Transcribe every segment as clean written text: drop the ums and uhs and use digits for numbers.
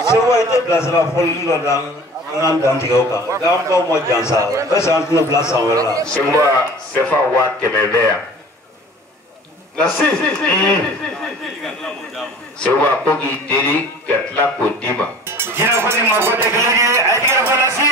Sewa itu belasra folin lodang ngam dan tiga oka. Gampang mau jansa. Besan tu belas awallah. Semua sefa wat kemebea. Nasi. Sewa pergi diri ketla kudima. Jika kau ni mahu dek lagi, ajar kau nasi.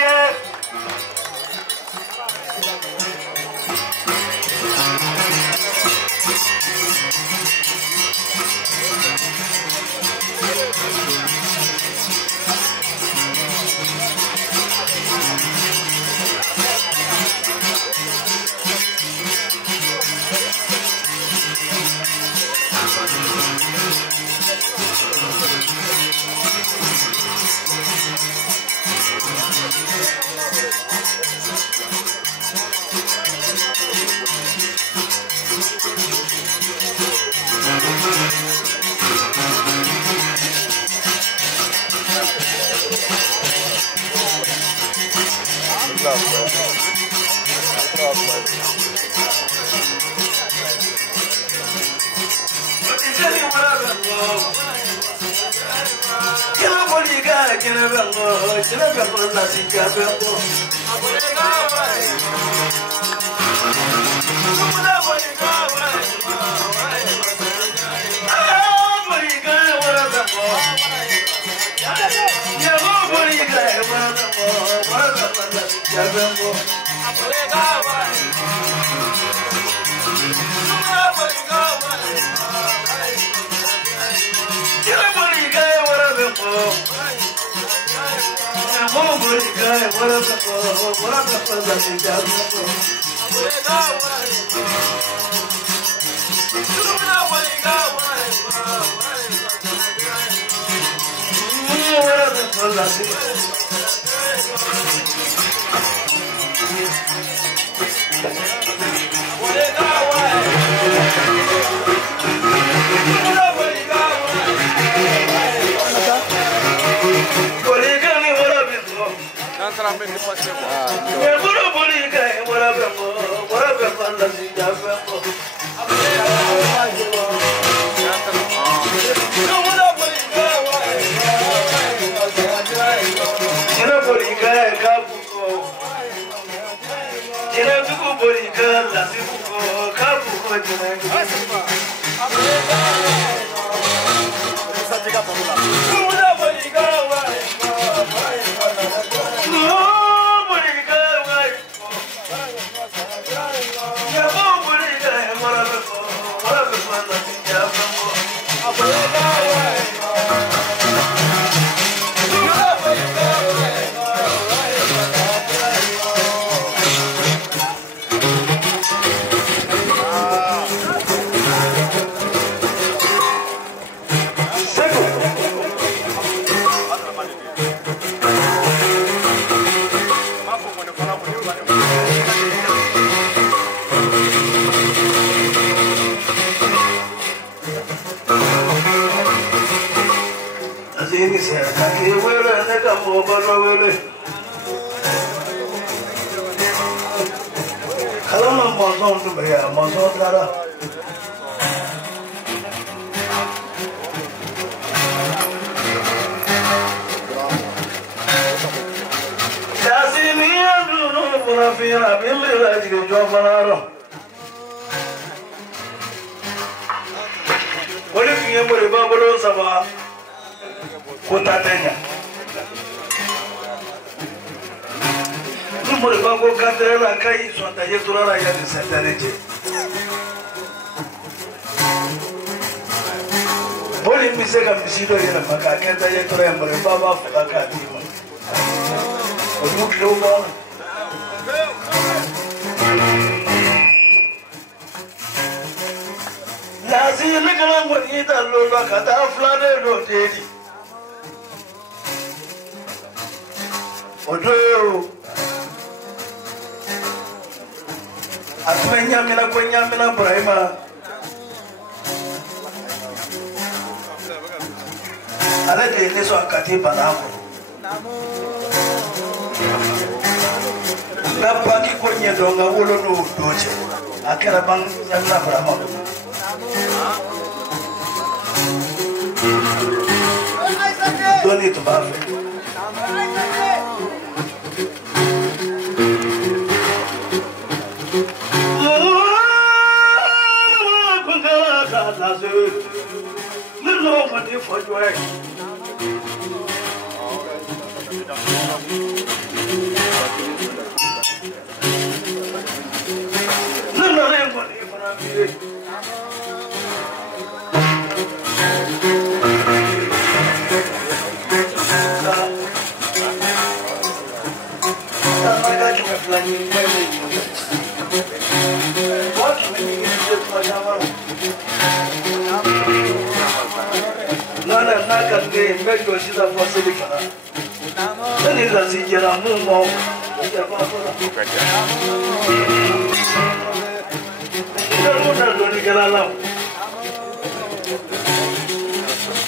doni to ba fe no money for joy. No money for a period. Nana naka ne mejo shida fosili kana. Nani la sijera mumo. Ya baba. Ndio mwana ndo nikalala.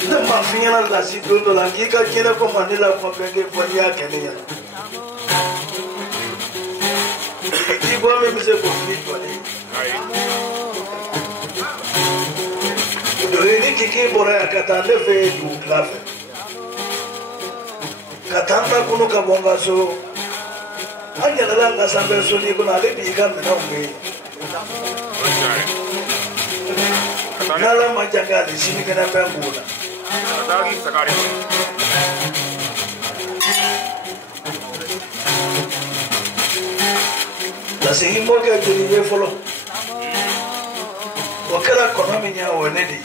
Na mafinya la sidondo la kika kile kwa manila kwa penge kwa yake ni ya. Ibo mimi se conflict kwa ni. Ni kiki bora ya katande fe du klafe katanda kuno kabonga so anya nalanga sambe so ni kuna lebi ikambe na umwe nala majangali sini kana pangula Dagi sakari. la sehimo ke jiri folo wakala konomi nya wonedi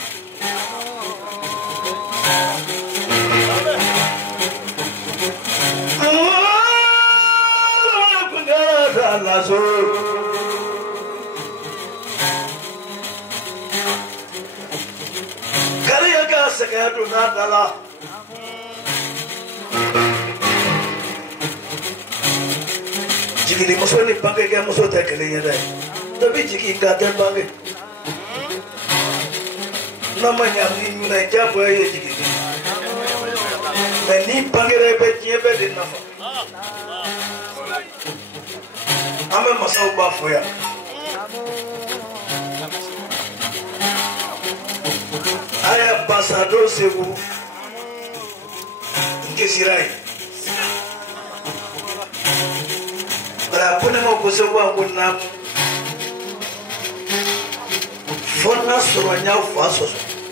Kariya ka sagadu na dala jigili muso ni bange ke muso ta kele yeda tabi jigi ka te bange na manya ni na jabo ye jigi ni bange re be tiebe de nafa ame masau ba foya aya pasado sebu ngesirai bara pone mo ko sebu anguna fona soronya faso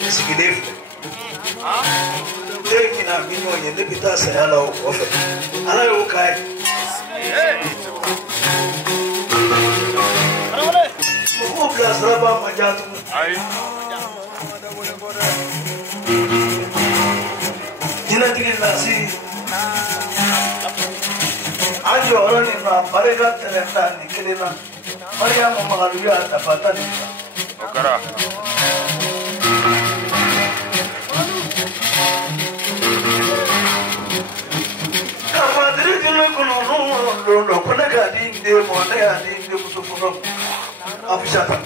sigilef tekina minyo yende bita sayala o fe ala yo kai mo plus raba majatu ai jina tigil nasi ajo orani na parega terenta nikelena maria mo magaluya tapata ni Okara. Kamadri dilo kono no kona kadi inde mo ne ani inde musufuno afishata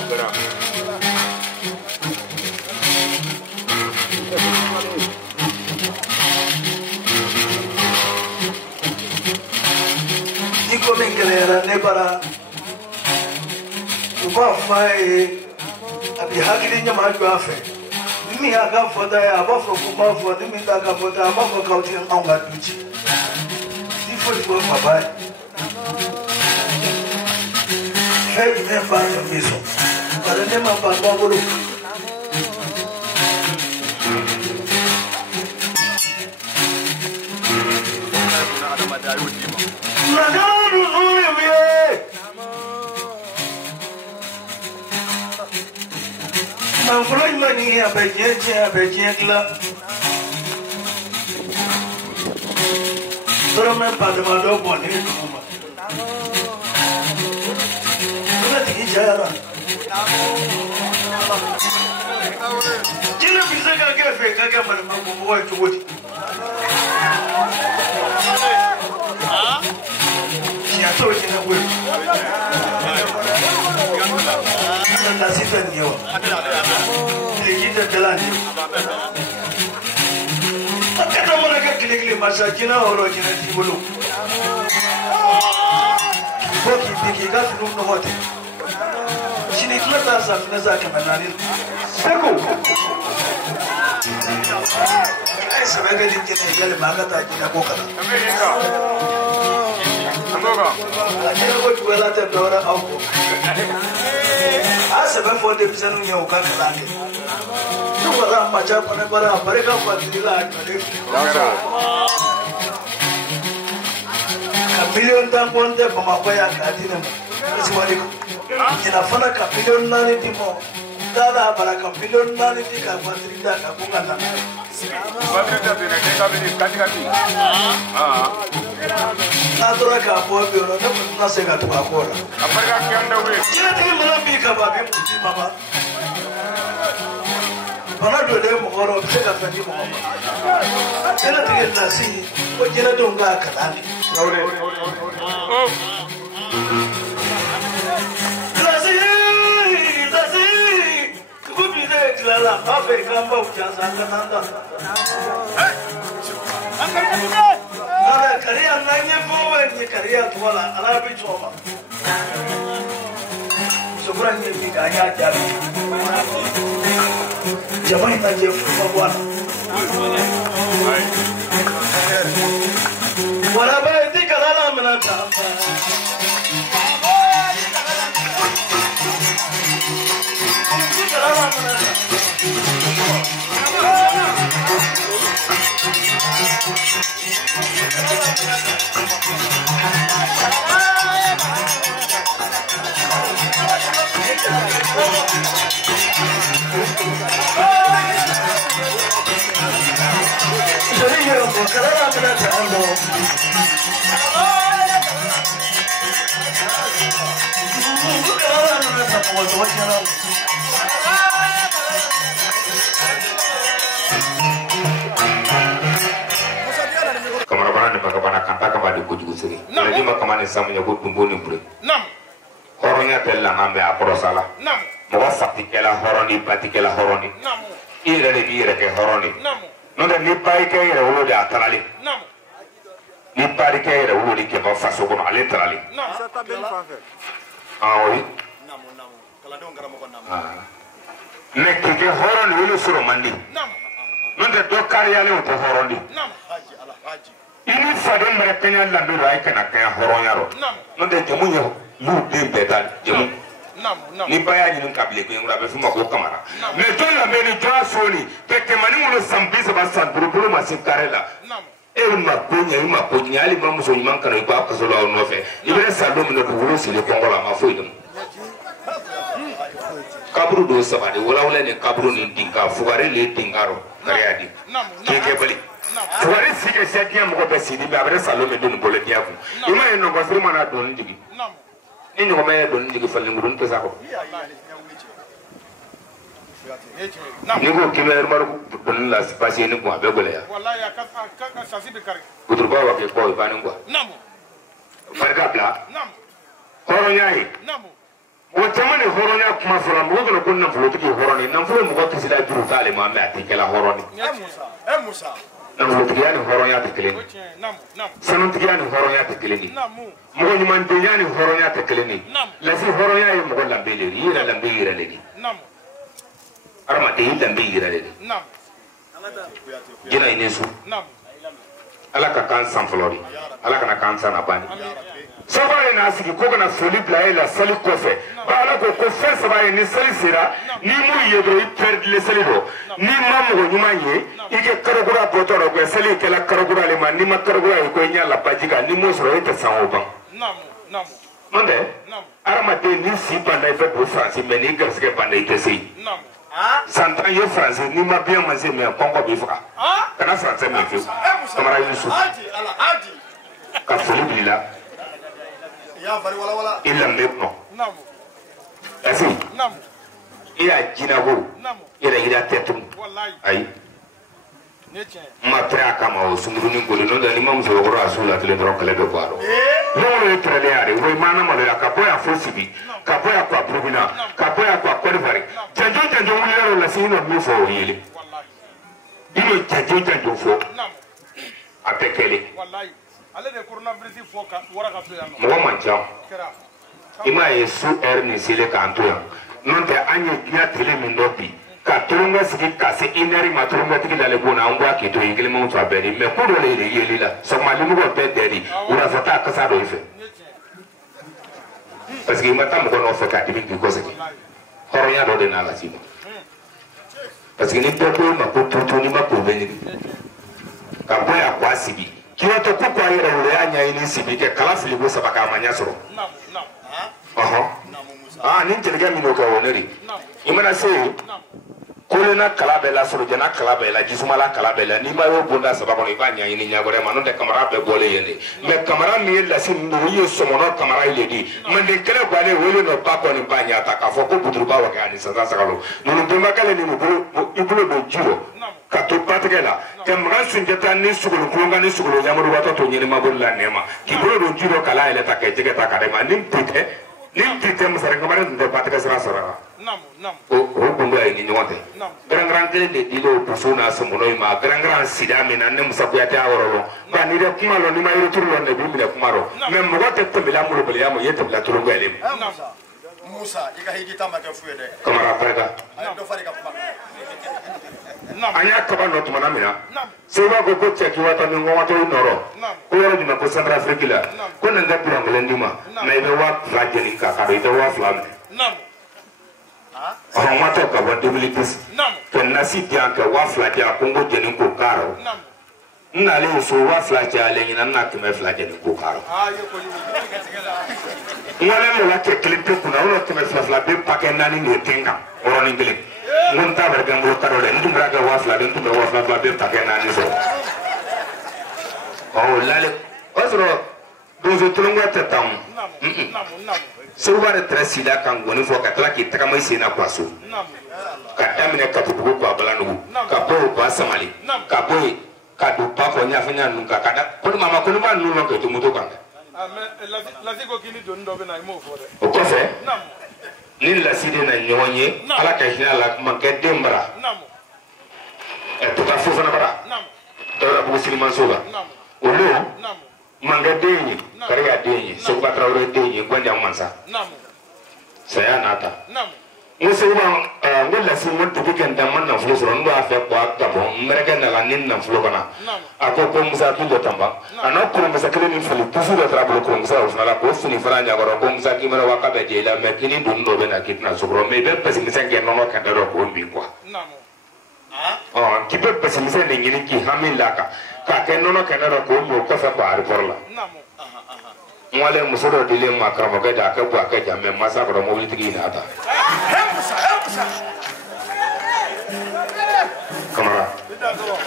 Okara. Niko mingelera ne bara uba fai abi hagiri nyama afe mi aga foda ya ba fo kuma fo ni mi daga foda ba fo kauti nganga duchi ifo baba hey me ba no miso para ne ma ba ba bolo Manfulai mani abeje kla. Toro me pade ma do boni kuma. Tuna tiki jara. Jina bisaka kefe kaka man mambo wa chuoti. Kia to jina we. Na sita nyo. Legenda delani. Akata mona ka kilikili masajina oro jina tibulu. Boki biki ga tunu no hote. Chini klata sa fineza kamanani. Seko. ai sabai ga dinke ne gal ma ga ta gida ko kana Amerika. Amoga. ajira ko tuwala ta dora auko a sabai fo de bisanu ne o ka kala ne to wala ma cha pana bara bare ka ko dila ne Ogara. ka million tan bonde ba ma ko ya ka dinin aswali ko ina fana ka million nani dimo dala bara ka million nani di ka kwatri da ka ko kana Madrid da bine ka bine kati. Ah. na dora ka bo bi ro na se ka to ka ko ra Amerika kenda we. ina tigi mala bi ka ba bi muti mama bana do le mo goro se ka fa di mo ina tigi na si ko jina do nga ka dani Gaure. Oh. La pape kamba ujaza kananda. Nada kariya nanye fowe ni kariya tuwala alabi choma. Sokran ni bidaya jabi. Jamai na je fuwa bwana. Wala baiti kalala mnata. Kamarabana ni bakabana kanta kama di kujugu siri. Lagi makama ni samunya ko tumbo ni bure. Nam. Horonya tella ngambe akorosala. Nam. Moga fatikela horoni patikela horoni. Nam. Ire de bire ke horoni. Nam. Nonde ni pai ke ire ulo de atalali. Nam. Ni pai ke ire ulo di ke ba faso kono ale talali. Nam. Ah oui. Namu. Kalau dia orang mau namu. Ah. Ne ke horoni ulo suro mandi. Nam. Nonde do kariyale o to horoni. Nam. Haji ala haji. Ini fadon mere kenya lambe ro ay kana kaya horonya ro. Nam. Nonde jamu yo lu de betal jamu. Nam. Nam. Ni baya nyinin kabile ko ngura be fuma ko kamara me to la me ni to soni pete mani mo sambisa ba san buru ma sin karela Nam. e ma ko nya ali ma muso man kana ko ka so lawo no fe ibe salom no ko wuro sile ko ngola ma fo idum kaburu do sabade wala ne kaburu ni dinga fugare le dingaro kare adi Nam. ke bali fugare sike sekia mo ko be sidi be abre salom do no bole diafu ima en no ko suru mana do ndigi Nam. ni no me do ndigi falle ngurun to sako Nam. ni ko kime mar don la spasi ni ko be gole ya Wallahi ka sasi be kare. kuturba wa ke ko ba ni ko Nam. farga bla Nam. horonya yi Nam. o tamane horonya kuma fara mo ko ko na fulo tiki horoni na fulo mo ko kisida juru zale ma me atikela horoni Musa. na fulo tiki yani horonya tikelen Nam. Nam. sanon tiki yani horonya tikelen Nam. mo ko nyuman de yani horonya tikelen Nam. la si horonya yi mo ko lambele yi la lambele le Nam. arma de yi lambele le Nam. jina inesu Nam. ala ka kan san flori ala kana kan san abani sabare na sigi ko kana foli bila la sali kofe ba ala ko fe sabare ni sali sira ni mu yedro i perd le sali do ni ma mo nyuma ye ike karagura botoro ko sali kala karagura le ma ni ma karagura ko nya la bajiga ni mo soro ite san oban Nam. Nam. mande Nam. arama de ni si banda ife do france mais ni garske banda ite sei Nam. santan ye français ni ma bien manze mais kongo bi fuka Ah? kana français me fi kamara yusu Haji ala haji. ka foli bila Ya bari wala. illa mbepno Nam. asi Nam. iya jinago Nam. ira ira tetum Wallahi. ay Neche. ma tra kama o sumuruni ngolo no dali mam so goro asula tele dro kale be kwalo no re trele are we mana mo la kapoya fosibi kapoya kwa brubina kapoya kwa kodvari janjo mulero la sino mi fo yele Wallahi. ilo janjo fo Nam. apekele Wallahi. Ale de coronavirus foka wara ka to yango. mo manjam Kera. ima yesu er ni sile kanto ya non te anye ya tele min dopi ka turunga sigi ka se inari ma turunga tigi dale bona an bua kito ingili mo to abedi me ko do le yeli la so ma limu go be dedi ura fata kasa do ife parce que mata mo no fe ka dibi ko se horo ya do de na la sima parce que ni pepo ma ko tutu ni ma ko be ni ka boya kwa sibi kiwa to ko kwa yere ure anya ini sibi ke kala filigo sabaka manya soro ni jelega mi no ka woneri imana se kolena kala bela soro jana kala bela jisumala kala bela ni ma yo bonda sabaka no ibanya ini nyagore mano de kamera be bole yende me kamera mi la sim no yo somono kamera ile di mande kele gwale wele no pako ni banya ta ka foko budruba wa ka ni sasa sakalo no be makale ni mo ibulo do jiro ka to pategela ke mga sunjata ni sugulu kulunga ni sugulu nyamuru wato to nyini mabulla nema ki bulo do jiro kala ile ta ke jege ta ka de ma nim tite musare kamara ndo patega sara o bumbu ay ni nyonte grand kele de dilo pusuna somono ma grand sida mina ne musabu ya ta worolo ba ni de kuma lo ni ma yoro turlo ne bi mi de kuma ro même mo gote to bila mulo bele yamo yete bila turlo ele Musa ika higita ma ke fuede kamara parga do fari ka kuma anya kaba no tuma na mina seba go ko cheki wata ni ngwa to noro ko yoro dina ko Central Africa la ko nanga pira melendima na ibe wa flageli ka ka ibe wa flag on mata ka wa debilitis ko nasi dia ka wa flag ya Congo jeni ko karo na le so wa flag ya le nyina na ke me flag jeni ko karo ngale le la ke clip ko na lo ke me flag be pakena ni ne tenga oro ni ngile ngonta berga ngolo karole ndumra ga wa flag ndumra wa flag be pakena ni so oh lale osro dozo tulunga tatam Surubare tresila kan goni fo katla ki takamai sina kwaso kadamine kapugo kwa balanu kapo kwa samali kapo kadu pako nya fanya nunka kada ko mama ko ma nu no ko to muto kan la zigo kini do ndo be na imo fo de o ko fe ni la side na nyonye ala ka hina la manke dembra e to ka fo na bara dora bu silman soga olo manga denyi kariya denyi soba traure denyi gwanja mansa saya nata muso ba ngella si mo tibiken da man na fulo so ndo afa kwa gabo mereka na la nin na fulo kana akoko musa tundo tamba ana ko musa kele ni fulo tufu da trablo ko musa o fala ko fini franja goro ko musa ki mera waka be je la me kini dundo be na kitna sogro me be pesi misenge no no kanda ro ko mbi kwa ki be pesi misenge ngini ki hamilaka ka ke nono ke na ko mo ko fa bar porla ngwale musoro dile makramo ga da ka bwa ka jamme masa ko mo witi na ata kamara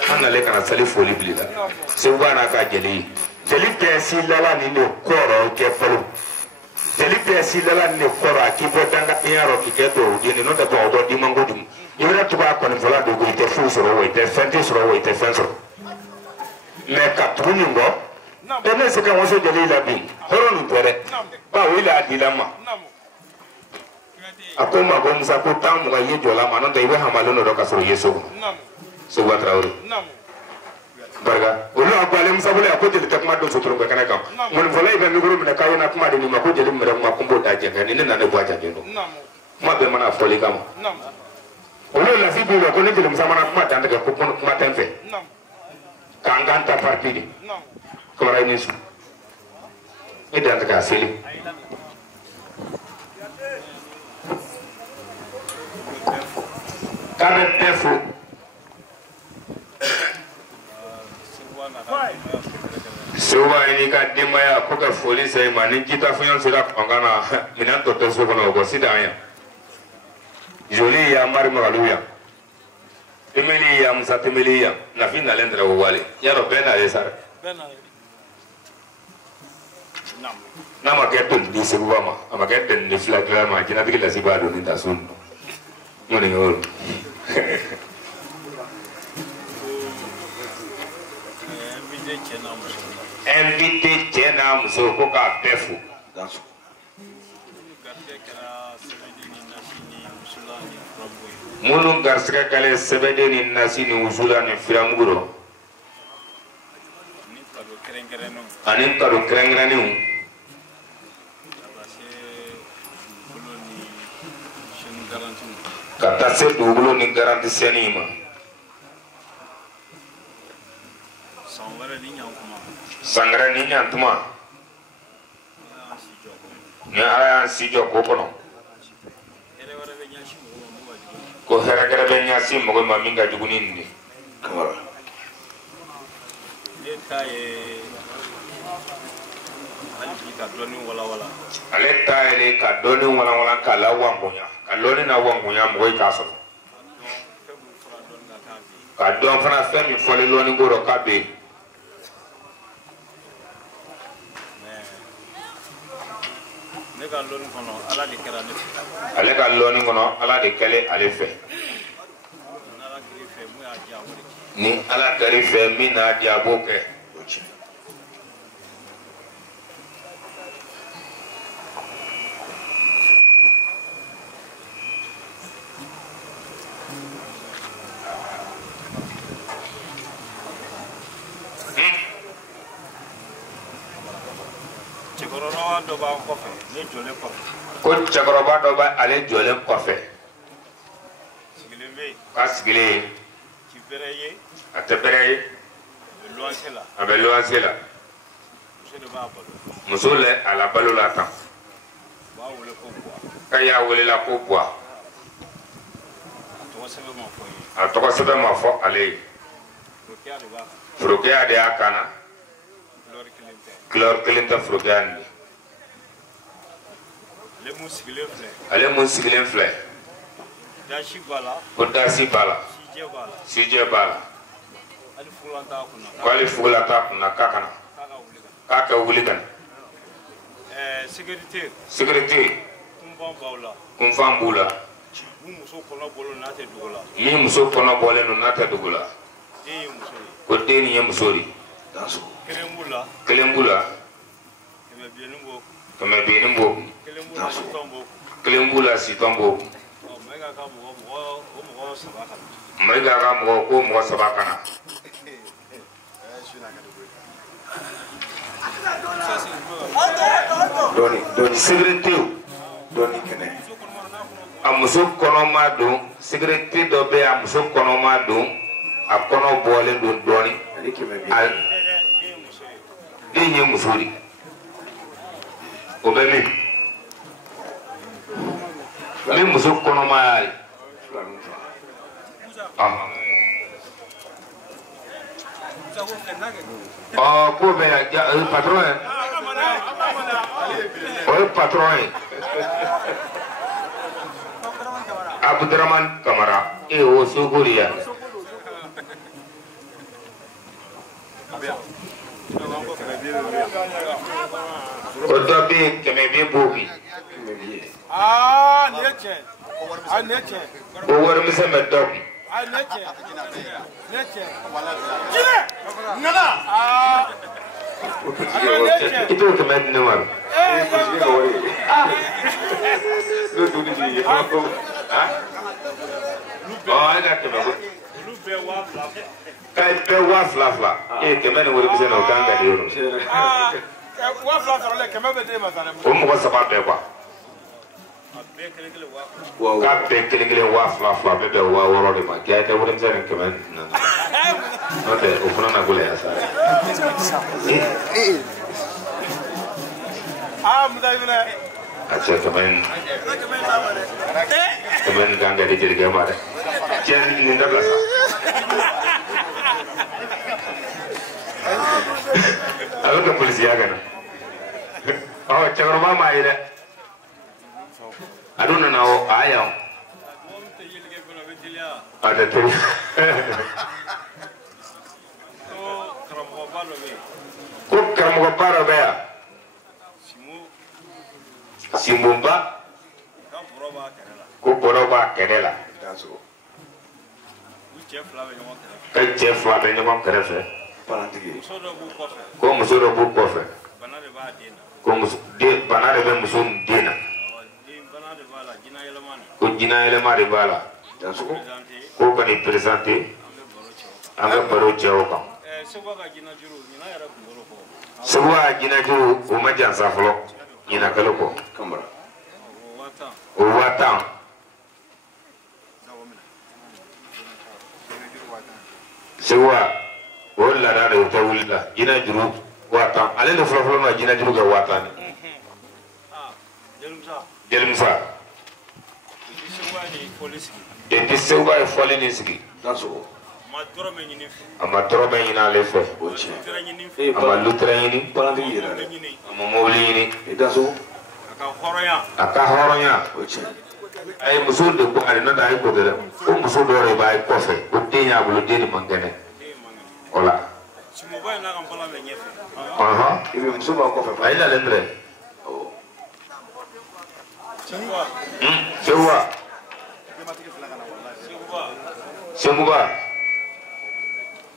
ana le kana sali foli bilila se wana ka jeli ke si lala ni no koro ke falo jeli ke si lala ni koro ki bo tanga yaro ki ke to ni no da to di mango dum yura tuba ko ni fala do go ite fu soro wo ite fente soro wo ite fenso me katuningo ene se ka waso jeli la bi horonu pere ba wila dilama akoma go musa ko tamu ga yejo la manon da ibe hamalo no ka so yeso so wa traore barga olo akwale musa bole akote le takma do so tro kana kam mon vola ibe mi goro mi ka yana kuma de ni ma ko jeli mi ma kumbo da je ni na ne bwa ja jendo ma be mana foli kam olo la fi bi ko ne jeli musa mana kuma da ko kuma temfe kanganta partidi kora nisu idan ka seli kabe pefu suwa ini ka dimaya ko ka foli sai manin kita funyan sira kangana minan to to so kono go sidanya joli ya mari magaluya emeli ya musa temeli ya na fina lendra wale yaro bena lesar nama ketun di sebama ama ketun di flagrama jina bigila sibado ni tasun ngoni ngol invité chena muso ko ka pefu munu garsika kale sebede ni nasi ni usula ni firamuguro anin kadu krengrenu Kata se dugukolo ni garanti seni ma. Sangara ni nyantuma. Ni ala yan si jɔ ko kɔnɔ. Ko hɛrɛ gɛrɛ bɛ ɲasi mɔgɔ ma min ka jugu ni nin de. Ale ta ye ka dɔɔni walawala k'a la wangonya ka lɔɔni na wangonya mɔgɔ yi k'a sɔrɔ ka dɔn fana fɛn min fɔlen lɔɔni ko rɔ k'a bɛ yen ale ka lɔɔni kɔnɔ ala de kɛlen ale fɛ ni ala kɛr'i fɛ min n'a di a b'o kɛ. Ko cɛkɔrɔba dɔ bɛ ale jɔlen kɔfɛ k'a sigilen ye a tɛ bɛrɛ ye a bɛ luwanse la muso lɛ a la balo la tan k'a y'a welela ko buwa a tɔgɔ sɛbɛn ma fɔ ale ye forokɛya de y'a kana couleur kelen tɛ forokɛya nin ye. Ale mun sigilen filɛ ko dasi b'a la sijɛ b'a la ko hali fugula t'a kunna k'a kana k'a kɛ wuli ka na sécurité kunfan b'u la min muso kɔnɔ bɔlen don n'a tɛ dugu la ko den nin ye muso de kelen b'u la kɛmɛ biɲɛni b'o kelen b'u la sitɔn b'o Mayiga ka mɔgɔ ko mɔgɔ saba kana dɔɔni sécurité dɔɔni kɛnɛ a muso kɔnɔma don sécurité dɔ bɛ a muso kɔnɔma don a kɔnɔ bɔlen don dɔɔni den ye muso de o bɛ min muso kɔnɔma y'a ye ko bɛ yan patron ye o ye patron ye Abdurrahman Kamara o Sogori ya o dɔ bɛ yen kɛmɛ bɛ b'o bi o warimisɛn bɛ dɔ bi i t'o kɛmɛ di ne ma e ka kɛmɛ ko k'a bɛɛ 2000 kɛmɛ ni warimisɛn na o kan ka di yɔrɔ o mɔgɔ saba bɛɛ quoi k'a bɛɛ kelen kelen 2000 bɛɛ bɛ 6000 de ma k'a kɛ warimisɛn ni kɛmɛ na n'o tɛ o fana na gɛlɛya sa a cɛ kɛmɛ ni kan ka di jelikɛ ma dɛ cɛ nin dabila sa a bɛ kɛ polisiya kɛ na cɛkɔrɔba m'a ye dɛ a dun nana o a yan a tɛ to ko karamɔgɔba dɔ bɛ yan Simbumba ko bɔrɔ b'a kɛrɛ la ka cɛ fila bɛ ɲɔgɔn kɛrɛfɛ ko muso dɔ b'u kɔfɛ ko bana de bɛ muso den na ko jinɛ yɛlɛma de b'a la ko ka nin présenter an ka baro cɛ o kan Segu ka jinɛjuru o ma jansa fɔlɔ ɲinakalo kɔ o 10 ans sewa wala da da ta wulila jina juru wata ale le folo na jina juru ga wata ni jelumsa de sewa e fole ni sigi daso ama toro me ina le fe ama lutra ni parandi yira ama mobili ni daso aka horonya ay musul de ko ari na dai ko de o musul do re bay ko fe o tinya bulu de ni mangene ola aha ibe musul ba ko fe ay la lendre sewa sewa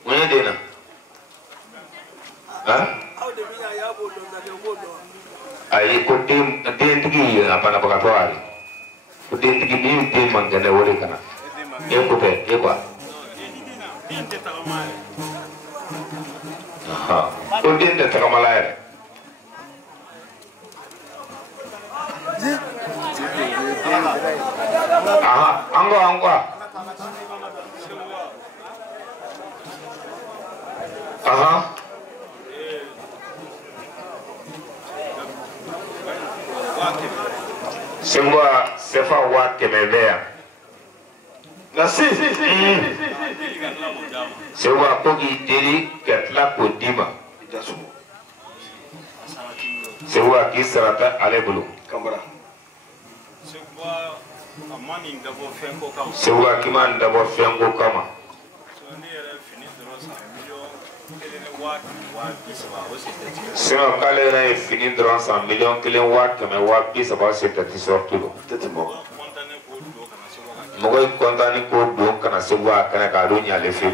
mwenye dena ha ay ko tim tigi apa na bakatwari ko tim tigi ni tim mangene wori kana e ko te e kwa aha ko tim te takamala aha angwa aha Semua sefa wa kemebea nasi sewa kogi deli ketla kodima daso sewa kisarata alebulu kambara sewa kiman dabo fengo kama sino kale na fini dron 100 million kelen wa keme wa bisa ba se tati sortulo tetembo mogoy kontani ko do kana sewa kana ka do nya le fe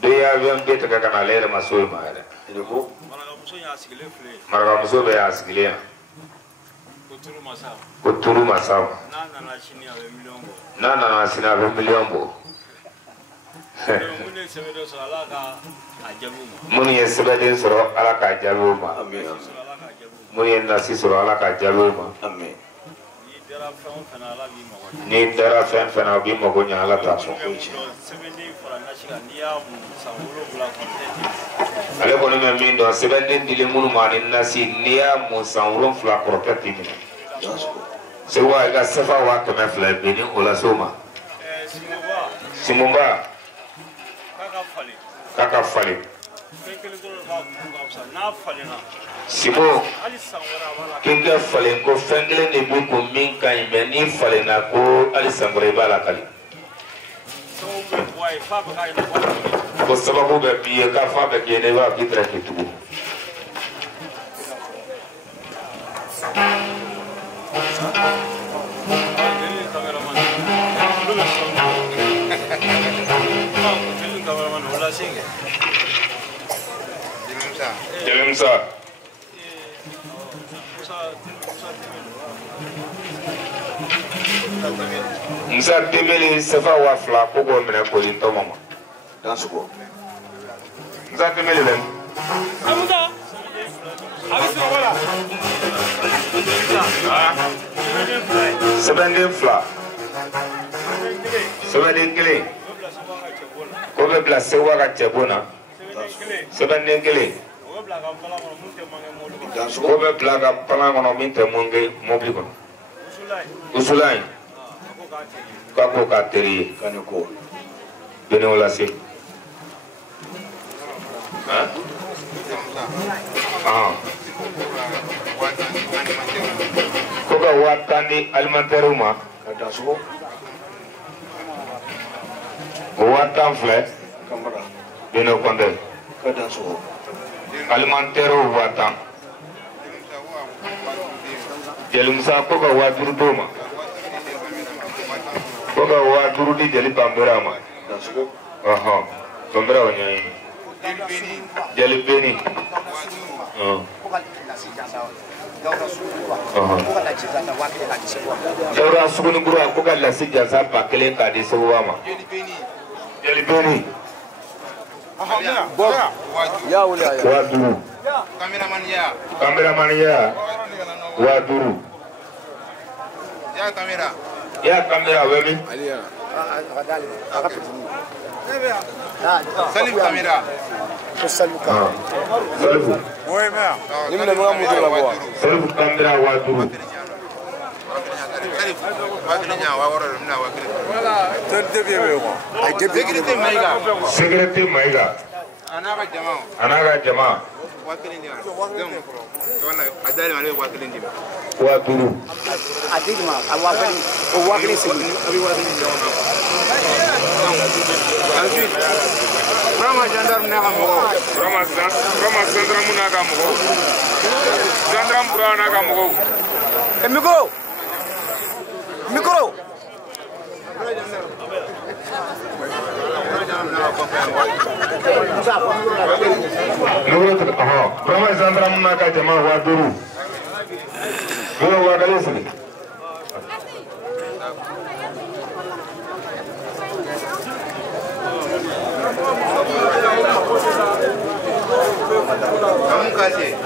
do ya avion beta ka kana le ma so ma ada ko maraga muso be asigile kuturu masawa nana na sina be million bo muni ye sebeden soro ala ka jalu ma amin muni ye nasi soro ala ka jalu ma amin ni dara fen fena bi mo go nya ala ta so ale ko ni min do sebeden dile munu ma ni nasi niya mo sanwron fla korotati ni se wa ga sefa wa to me fla be ni ola soma simumba kaka fale simo kinga fale ko fengle ne bu ko min kan me ni fale na ko ali sangore bala kali ko sababu be biye ka fa be ke ne ba bitra ke tu Jelemsa Musa temeli sefa wa fla ko go mena ko lin to mama dan suko Musa temeli len Amusa Abisu wala Sebanding fla Sebanding kele ko be bla sewa ka chebona Sebanding kele dan suko ko be bla ka pala ngono min te monge mobli ko usulai kako ka teri kaniko bene wala se ko ga watani alimentaire ma dan suko watan fle kambara bene konde dan suko alimentaire watan jelumsa ko ga waduru doma ko ga waduru di jeli bambera ma dan suko aha bambera wanya jeli beni Jawra suguni gura ko ga lasi jansa pa kelen ka di sewa ma jeli beni ya wala ya waduru kameraman ya waduru ya kamera wemi Salut caméra. Salut. Oui, mais. Salut caméra Ouaddourou. Sécurité Maïga. Anaga Jama. Ouaddourou. Rama gendarme naga mogo. Rama gendarme naga mogo. Gendarme bra naga mogo. Micro. Rama gendarme naga Jama Ouaddourou. Golo wagalesni. Kamu kasih.